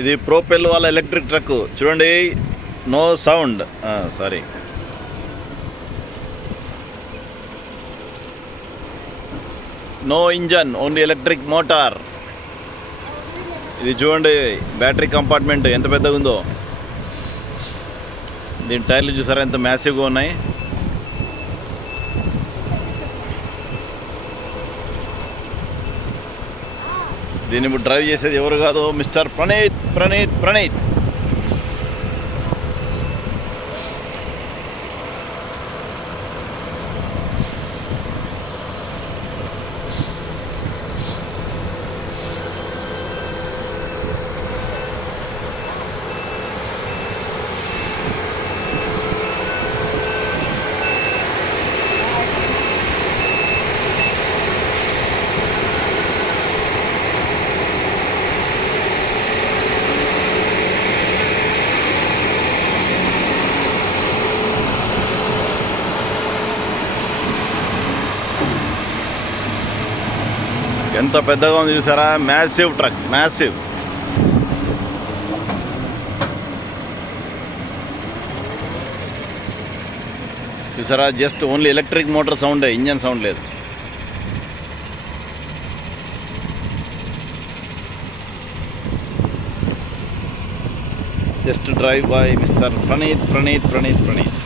ఇది ప్రోపెల్ వాళ్ళ electric truck చూడండి. No sound, sorry, no engine, only electric motor. ఇది చూడండి బ్యాటరీ కంపార్ట్మెంట్ ఎంత పెద్దగా ఉందో. దీని టైర్లు చూసారా ఎంత మ్యాసివ్గా ఉన్నాయి. దీన్ని ఇప్పుడు డ్రైవ్ చేసేది ఎవరు కాదు, మిస్టర్ ప్రణీత్ ప్రణీత్ ప్రణీత్. ఎంత పెద్దగా ఉంది చూసారా, మ్యాసివ్ ట్రక్, మ్యాసివ్. చూసారా, జస్ట్ ఓన్లీ ఎలక్ట్రిక్ మోటార్ సౌండే, ఇంజన్ సౌండ్ లేదు. Just drive by mister Praneeth Praneeth Praneeth ప్రణీత్.